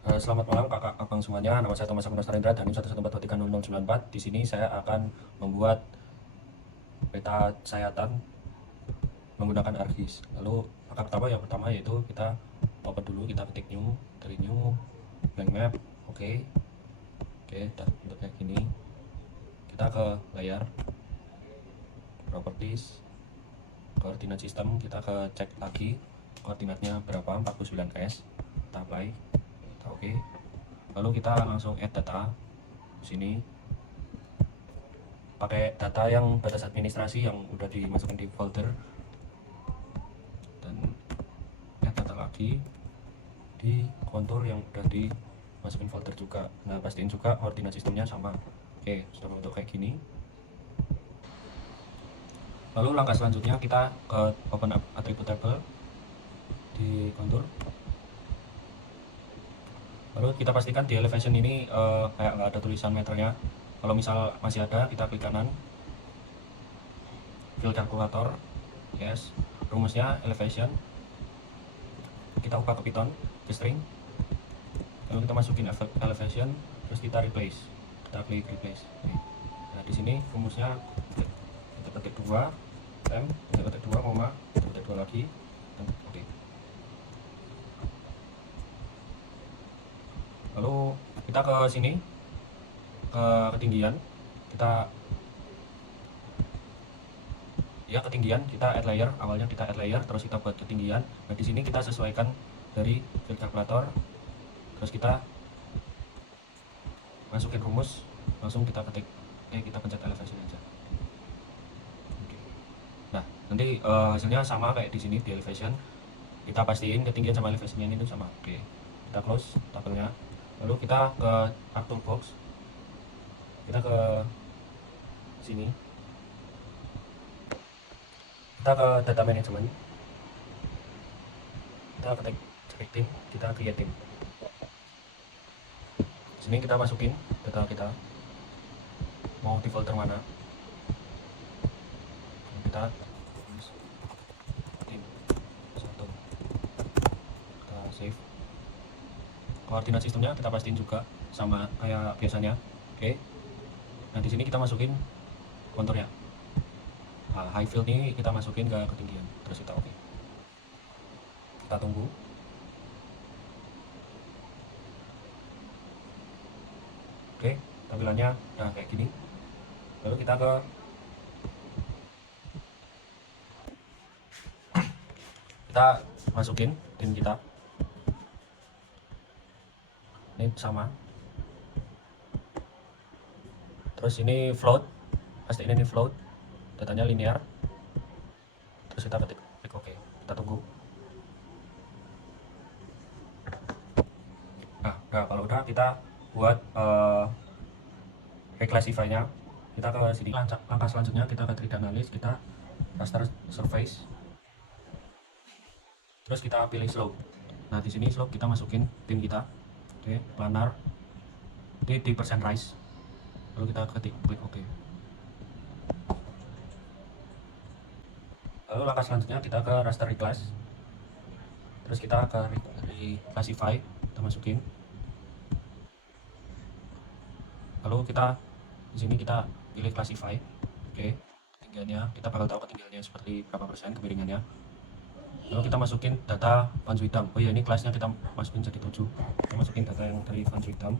Selamat malam kakak abang semuanya. Nama saya Thomas Agustus Narendra dan 114230094. Di sini saya akan membuat peta sayatan menggunakan ArcGIS. Lalu langkah pertama yaitu kita open dulu, kita ketik new, dari new blank map. Oke. Oke, dan untuk kayak gini kita ke layar properties, koordinat sistem, kita ke cek lagi koordinatnya berapa, 49S. Kita apply, kita oke. Lalu kita langsung add data di sini, pakai data yang batas administrasi yang udah dimasukkan di folder, dan add data lagi di kontur yang udah dimasukin folder juga. Nah, pastiin juga koordinat sistemnya sama. Oke, sudah bentuk kayak gini. Lalu langkah selanjutnya kita ke open attribute table di kontur. Lalu kita pastikan di elevation ini kayak nggak ada tulisan meternya. Kalau misal masih ada, kita klik kanan, fill calculator, yes. Rumusnya elevation, kita ubah ke Python, ke string. Lalu kita masukin elevation, terus kita replace, kita klik replace. Nah, di sini rumusnya kita ketik 2 m, kita ketik 2 koma, kita ketik 2 lagi, dan oke. Lalu kita ke sini, ke ketinggian, ketinggian kita add layer. Awalnya kita add layer, terus kita buat ketinggian. Nah, di sini kita sesuaikan dari fill calculator, terus kita masukin rumus, langsung kita ketik, kita pencet elevation aja. Nah, nanti hasilnya sama kayak di sini di elevation. Kita pastiin ketinggian sama elevationnya ini sama. Oke, kita close tabelnya. Lalu kita ke Arc Toolbox, kita ke sini, kita ke data management, kita ketik team, kita create team. Sini kita masukin data kita, mau di folder mana, kita tim 1, kita save. Koordinat sistemnya kita pastiin juga sama kayak biasanya. Oke. Nah, di sini kita masukin konturnya. Nah, high field ini kita masukin ke ketinggian, terus kita oke. Kita tunggu. Oke, tampilannya udah kayak gini. Lalu kita masukin tim kita. Ini sama. Terus ini float, pasti ini float, datanya linear. Terus kita ketik oke, kita tunggu. Nah, kalau udah kita buat reclassify-nya. Kita ke sini, langkah selanjutnya kita ke 3D analysis, kita raster surface, terus kita pilih slope. Nah, di sini slope kita masukin tim kita. Oke, planar di percent rise, lalu kita ketik klik oke. Lalu langkah selanjutnya kita ke raster reclass, terus kita ke reclassify, kita masukin. Lalu kita di sini kita pilih classify. Oke, ketinggiannya kita bakal tahu ketinggiannya seperti berapa persen kemiringannya. Lalu kita masukin data Van Zwickam. Oh ya, ini kelasnya kita masukin jadi 7. Kita masukin data yang dari Van Zwickam.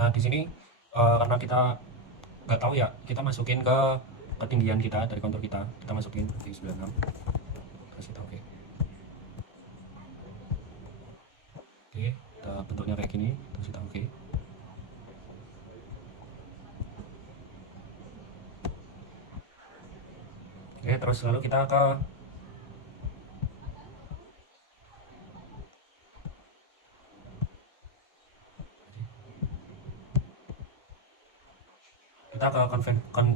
Nah, di sini karena kita nggak tahu ya, kita masukin ke ketinggian kita dari kontur kita masukin di 96. Terus kita oke. Oke, kita bentuknya kayak gini, terus kita oke. Oke, terus lalu kita ke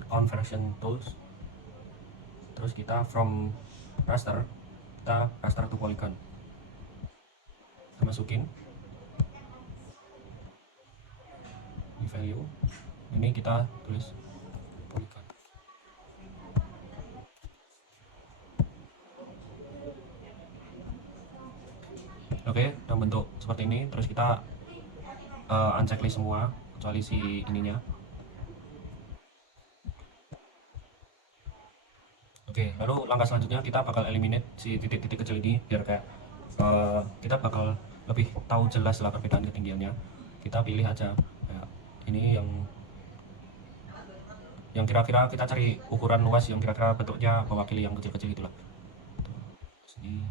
conversion tools, terus kita from raster, kita raster to polygon, kita masukin di value ini, kita tulis polygon. Oke, udah bentuk seperti ini. Terus kita unchecklist semua kecuali si ininya. Oke, lalu langkah selanjutnya kita bakal eliminate si titik-titik kecil ini biar kayak kita bakal lebih tahu jelas lah perbedaan ketinggiannya. Kita pilih aja kayak ini yang kira-kira kita cari ukuran luas yang kira-kira bentuknya mewakili yang kecil-kecil itulah. Sini.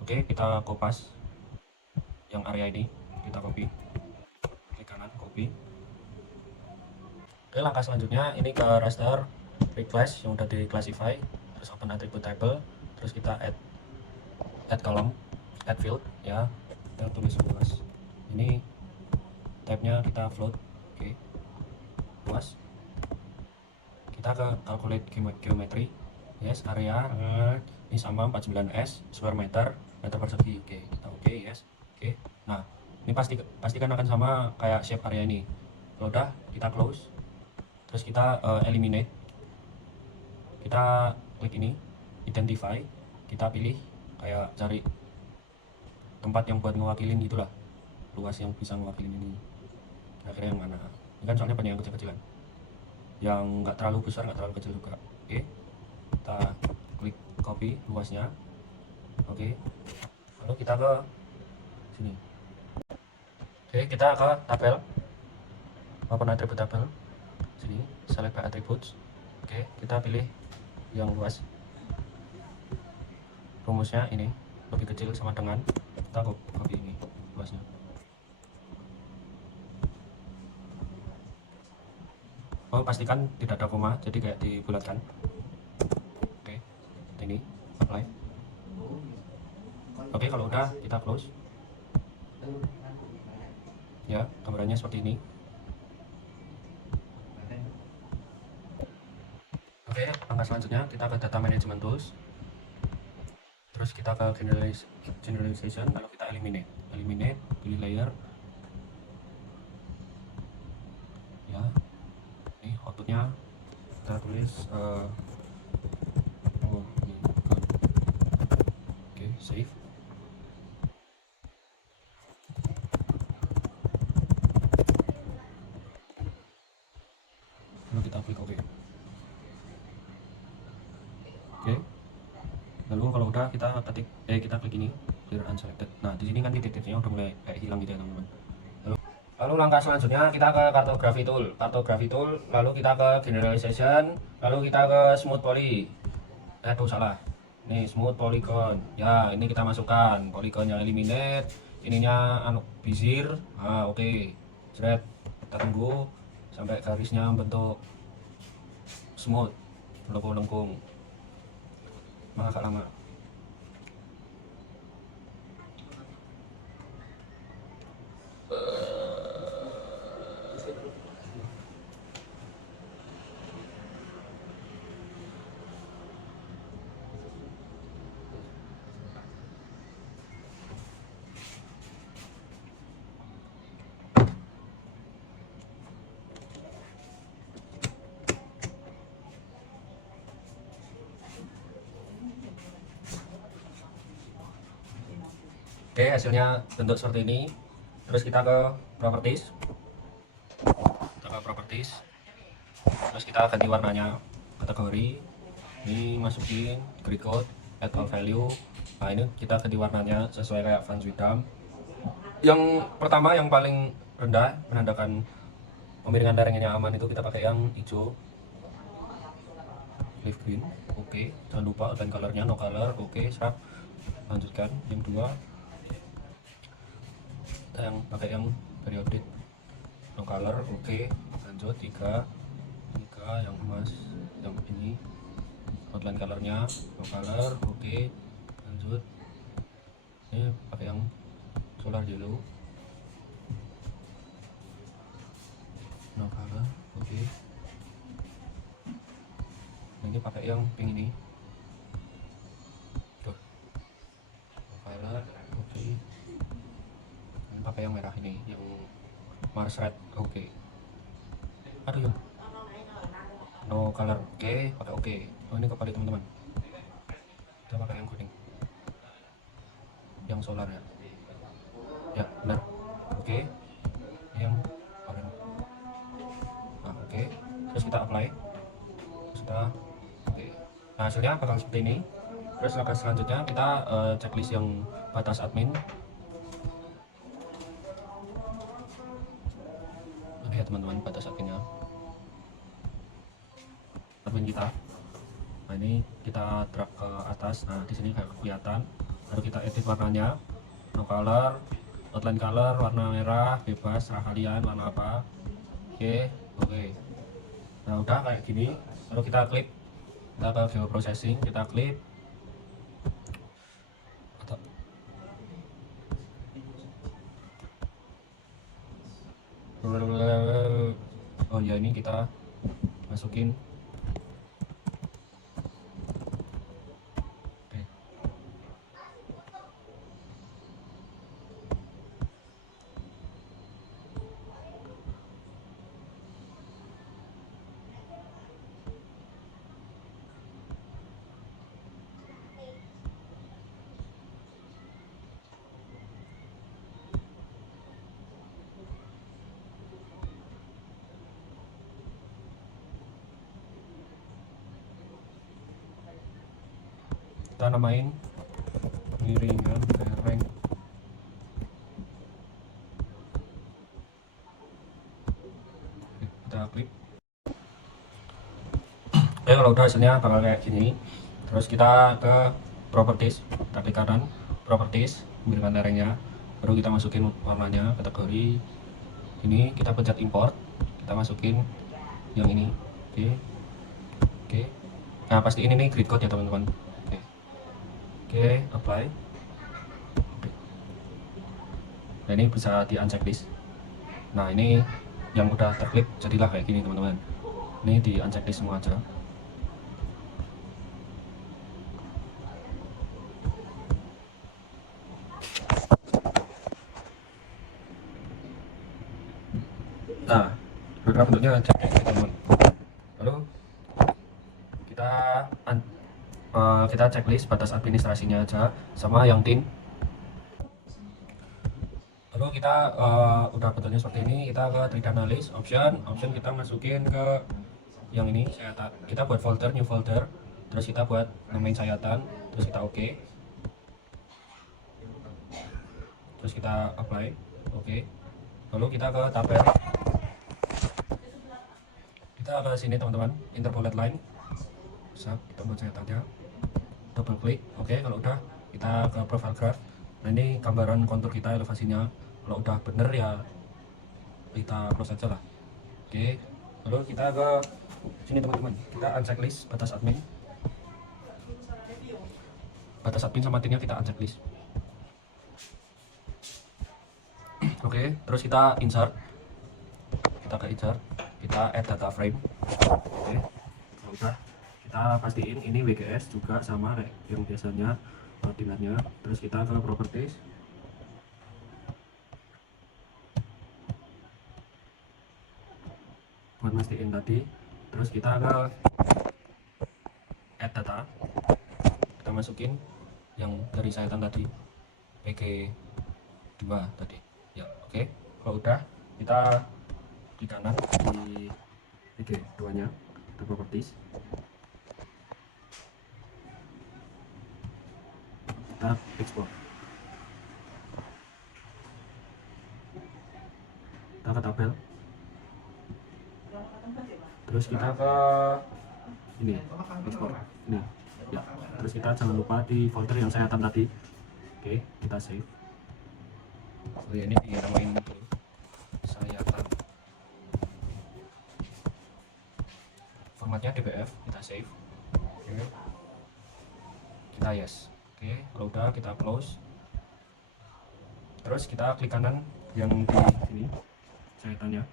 Oke, kita kopas yang area ini, kita copy, klik kanan, copy. Oke, langkah selanjutnya ini ke raster request yang udah di classify, terus open attribute table, terus kita add column, add field ya, kita tulis luas. Ini tab-nya kita float, oke, luas. Kita ke calculate geometry, yes, area ini sama 49s square meter persegi, oke, kita oke, yes, oke. Nah, ini pastikan akan sama kayak shape area ini. Kalau udah, kita close, terus kita eliminate, kita klik ini identify, kita pilih kayak cari tempat yang buat ngewakilin gitulah, luas yang bisa ngewakilin ini, kira-kira yang mana. Ini kan soalnya banyak yang kecil-kecilan, yang nggak terlalu besar nggak terlalu kecil juga. Oke, kita klik copy luasnya. Oke, lalu kita ke sini. Oke, kita ke tabel, open attribute tabel, sini select by attributes. Oke, kita pilih yang luas, rumusnya ini lebih kecil sama dengan, kita copy ini luasnya. Oh, pastikan tidak ada koma, jadi kayak dibulatkan. Oke, ini apply. Oke, kalau udah kita close ya, gambarannya seperti ini. Oke, langkah selanjutnya kita ke data management tools, terus kita ke generalization, lalu kita eliminate, pilih layer ya. Ini outputnya kita tulis oke, save. Lalu kita klik OK. Oke, lalu kalau udah kita ketik kita klik ini clear unselected. Nah, di sini kan titik-titiknya udah mulai kayak hilang gitu ya teman-teman. Lalu langkah selanjutnya kita ke cartography tool, lalu kita ke generalization, lalu kita ke smooth poly. Aduh, salah. Nih, smooth polygon. Ya, ini kita masukkan polygonnya, eliminate, ininya bezier. Nah, oke. Jret. Kita tunggu sampai garisnya bentuk smooth, melengkung-lengkung. Agak lama. Oke, hasilnya bentuk seperti ini. Terus kita ke properties, terus kita ganti warnanya, kategori ini masukin grid code, add all value. Nah, ini kita ganti warnanya sesuai kayak Van Swidam. Yang pertama yang paling rendah menandakan pemiringan lerengnya aman itu kita pakai yang hijau, leaf green. Oke, jangan lupa outline colornya no color. Oke, serap. Lanjutkan yang dua, kita yang pakai yang periodic no color. Oke, lanjut tiga yang emas, yang ini outline colornya no color. Oke, lanjut ini pakai yang solar yellow no color. Oke, ini pakai yang pink ini tuh no color. Oke, ini pakai yang merah ini yang Mars red. Oke, aduh ya no color. Oke, pakai oke. Oh, ini kebalik teman-teman, kita pakai yang kuning, yang pasang solar ya. Ya benar. Oke, yang orange. Nah, oke, terus kita apply, terus kita oke. Nah, hasilnya bakal seperti ini. Terus langkah selanjutnya kita checklist yang batas admin. Oke ya teman-teman, batas adminnya admin kita. Nah, ini kita drag ke atas. Nah, di sini kayak kelihatan. Lalu kita edit warnanya, no color, outline color, warna merah, bebas, serah kalian warna apa. Oke. Nah, udah kayak gini. Lalu kita klik, kita ke geoprocessing, kita klik. Oh ya, ini kita masukin. Oke. Kita namain miringan lereng. Kita klik. Oke, kalau udah hasilnya bakal kayak gini. Terus kita ke properties, kita klik kanan, properties, miringan lerengnya. Baru kita masukin warnanya, kategori ini, kita pencet import, kita masukin yang ini. Oke. Nah, pastiin ini grid code ya teman-teman. Oke, apply. Nah, ini bisa di unchecklist. Nah, ini yang udah terklik jadilah kayak gini teman-teman. Ini di unchecklist semua aja. Nah, beberapa bentuknya kayak gini teman-teman. Lalu kita checklist batas administrasinya aja sama yang tim. Lalu kita udah bentuknya seperti ini, kita ke Tridana list, option kita masukin ke yang ini, sayatan. Kita buat folder, new folder, terus kita buat namain sayatan, terus kita oke. Terus kita apply, oke. Lalu kita ke tabel, kita ke sini teman-teman, interpolate line, bisa kita buat sayatannya, double klik, oke. Kalau udah kita ke profile graph. Nah, ini gambaran kontur kita, elevasinya. Kalau udah bener ya kita close aja lah. Oke, lalu kita ke sini teman-teman, kita unchecklist batas admin sama timnya kita unchecklist. Oke, terus kita insert, kita ke insert, kita add data frame. Oke, kalau udah kita pastiin ini WGS juga sama kayak yang biasanya koordinatnya. Terus kita ke properties, buat mastiin tadi. Terus kita ke add data, kita masukin yang dari sayatan tadi, PG2 tadi ya. Oke, kalau udah kita di kanan di PG2 nya kita properties, kita export, kita ke tabel, terus kita ke ini export ini ya. Terus kita jangan lupa di folder yang sayatan tadi. Oke, kita save. Oh ya, ini dinamain dulu sayatan, formatnya DBF, kita save. Oke, kita yes. Oke, kalau udah kita close. Terus kita klik kanan yang di sini sayatannya.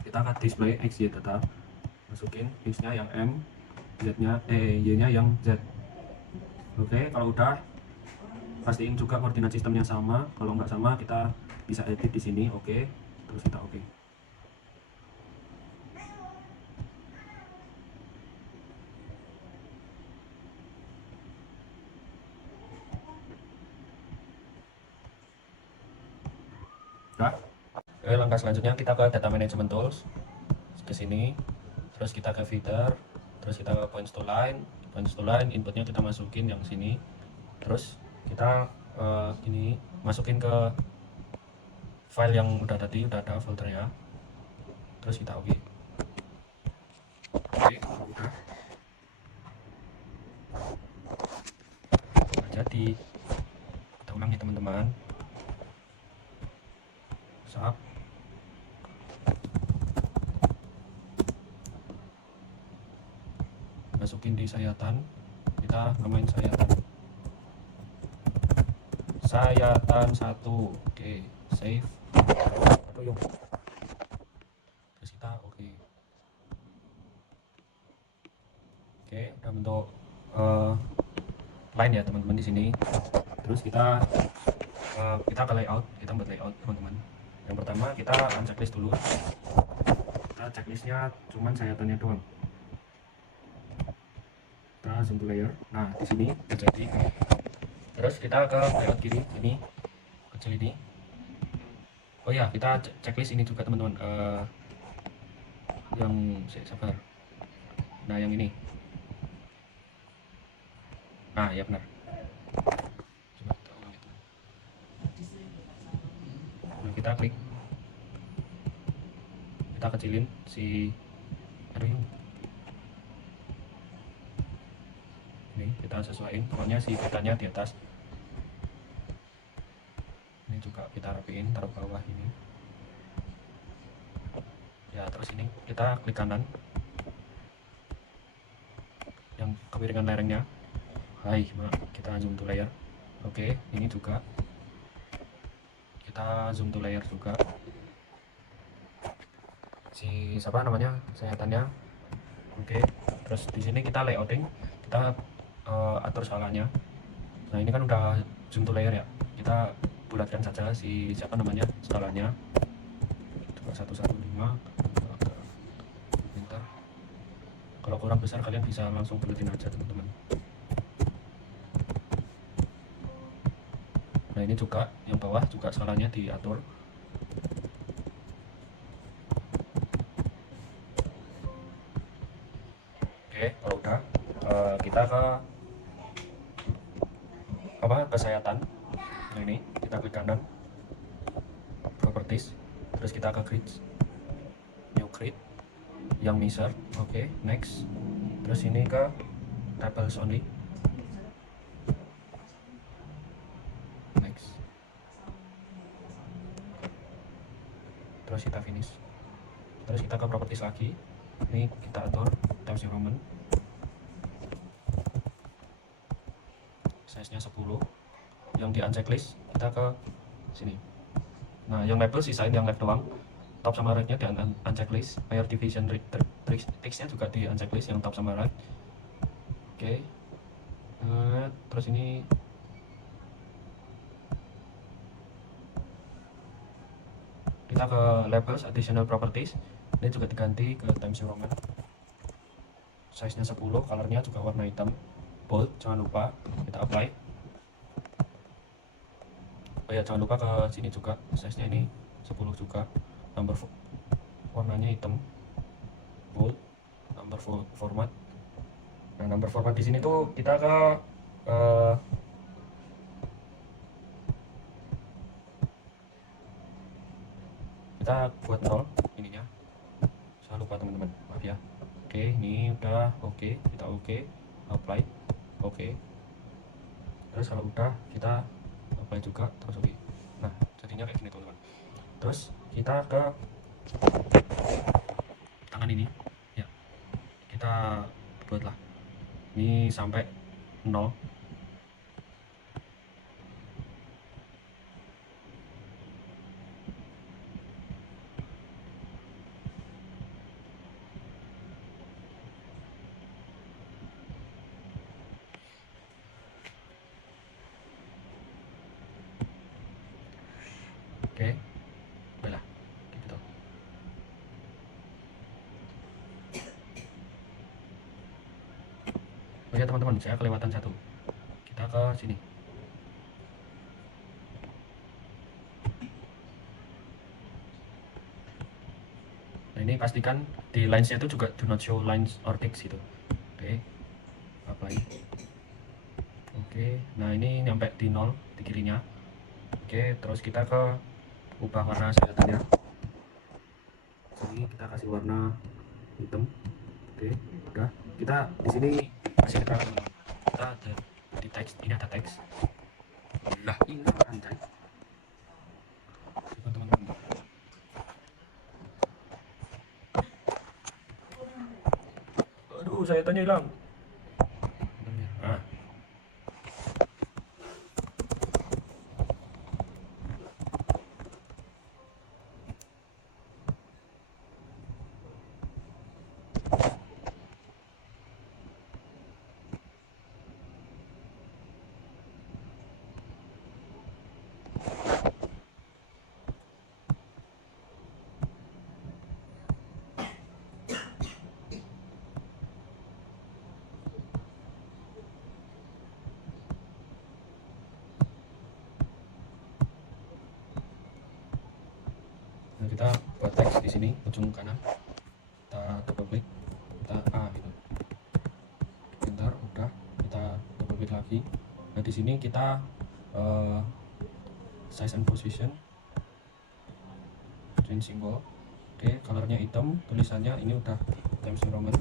Kita akan display X, Y data, masukin X nya yang M, Y nya yang Z. Oke, kalau udah pastiin juga koordinat sistemnya sama. Kalau nggak sama kita bisa edit di sini. Oke, terus kita oke. Nah, langkah selanjutnya kita ke data management tools, ke sini, terus kita ke feeder, terus kita ke points to line, inputnya kita masukin yang sini, terus kita ini masukin ke file yang udah tadi, udah ada foldernya, terus kita oke. Udah jadi, kita ulangi teman-teman. Sap, masukin di sayatan, kita namain sayatan 1. Oke, save. Aduh, yuk. Terus kita oke. Oke, udah bentuk line ya teman-teman di sini. Terus kita ke layout, kita buat layout teman-teman. Yang pertama kita checklist dulu. Kita checklistnya cuman sayatannya doang. Kita zoom to layer. Nah di sini jadi. Terus kita ke layout kiri ini kecil ini. Oh ya, kita checklist ini juga teman-teman. Yang sabar. Nah yang ini. Nah ya benar. Coba kita ulang itu. Nah, kita klik. Kita kecilin si ini kita sesuaiin, pokoknya si petanya di atas. Ini juga kita rapiin, taruh bawah ini. Ya terus ini kita klik kanan yang kemiringan lerengnya. Kita zoom to layer. Oke, ini juga kita zoom to layer juga. Si siapa namanya sayatannya. Oke, terus di sini kita layouting, kita atur skalanya. Nah ini kan udah zoom to layer ya, kita bulatkan saja si siapa namanya skalanya. Coba 115. Bentar, kalau kurang besar kalian bisa langsung bulatin aja teman-teman. Nah ini juga yang bawah juga skalanya diatur. Oke, kalau udah kita ke sayatan. Nah ini kita klik kanan, properties, terus kita ke grid, new grid yang measure. Oke, next. Terus ini ke tables only, next. Terus kita finish. Terus kita ke properties lagi, ini kita atur Times New Roman, size nya 10. Yang di unchecklist kita ke sini. Nah yang label sisain yang left doang, top sama right nya di unchecklist, higher division text nya juga di unchecklist yang top sama right. Oke. Terus ini kita ke labels additional properties, ini juga diganti ke Times New Roman, size nya 10, colornya juga warna hitam bold, jangan lupa kita apply. Oh ya, jangan lupa ke sini juga, size nya ini 10 juga, number warnanya hitam bold, number format. Nah number format di sini tuh kita ke kita buat 0 ininya, jangan lupa teman-teman, maaf ya. Oke, ini udah oke, kita oke, apply, oke. Terus kalau udah kita apply juga, terus oke. Nah jadinya kayak gini teman-teman. Terus kita ke tangan ini ya, kita buatlah ini sampai 0. Oke, baiklah gitu. Oh ya teman-teman, saya kelewatan satu. Kita ke sini. Nah ini pastikan di linesnya itu juga do not show lines or text gitu. Oke, apply. Oke, nah ini nyampe di 0 di kirinya. Oke, terus kita ke ubah warna sayatannya. Sini kita kasih warna hitam. Oke, udah. Kita di sini kasih keterangan. Kita ada di teks, ini ada teks. Lah, ini anjay. Coba teman-teman. Aduh, sayatannya hilang. Nah, nah kita buat teks di sini ujung kanan. Kita double klik, kita gitu. Bentar, udah. Kita double klik lagi. Nah di sini kita size and position, change symbol. Oke, colornya hitam, tulisannya ini udah Times New Roman,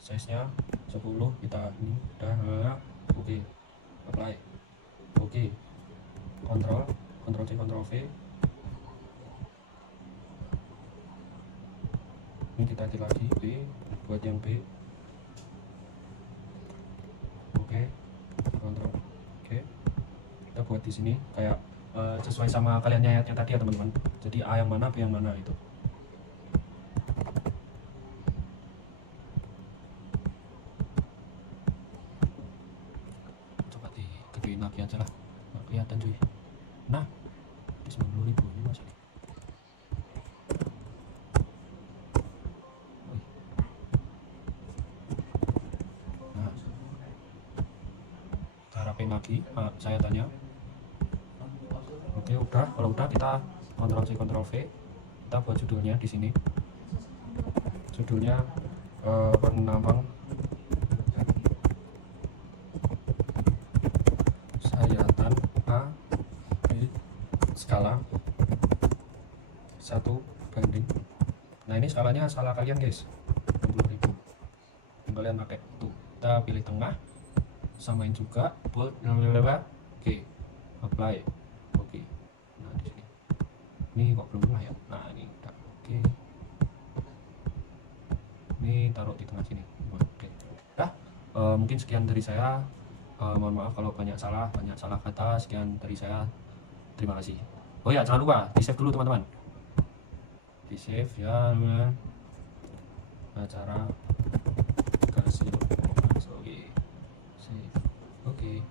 size nya 10, kita ini udah. Oke, apply. Oke, Ctrl C Ctrl V. Ini kita ganti lagi B, buat yang B. Oke, Ctrl. Oke, kita buat di sini kayak sesuai sama kalian nyayatnya tadi ya teman-teman. Jadi A yang mana, B yang mana itu. Coba digedein lagi aja lah, nggak kelihatan cuy. Nah, di 90.000 ini masih. Nah, kita rapin lagi saya tanya. Oke, udah. Kalau udah kita Ctrl C Ctrl V. Kita buat judulnya di sini. Judulnya penambang sayatan A B skala 1:. Nah ini skalanya salah kalian guys, 60.000 yang kalian pakai tuh. Kita pilih tengah, samain juga bold. Oke, apply. Oke, nah di sini ini kok belum tengah ya. Nah ini udah. Oke, ini taruh di tengah sini. Oke, dah. Mungkin sekian dari saya. Mohon maaf kalau banyak salah kata. Sekian dari saya, terima kasih. Oh ya, jangan lupa di save dulu teman-teman, di save ya. Acara kasih. Oke, save. Oke.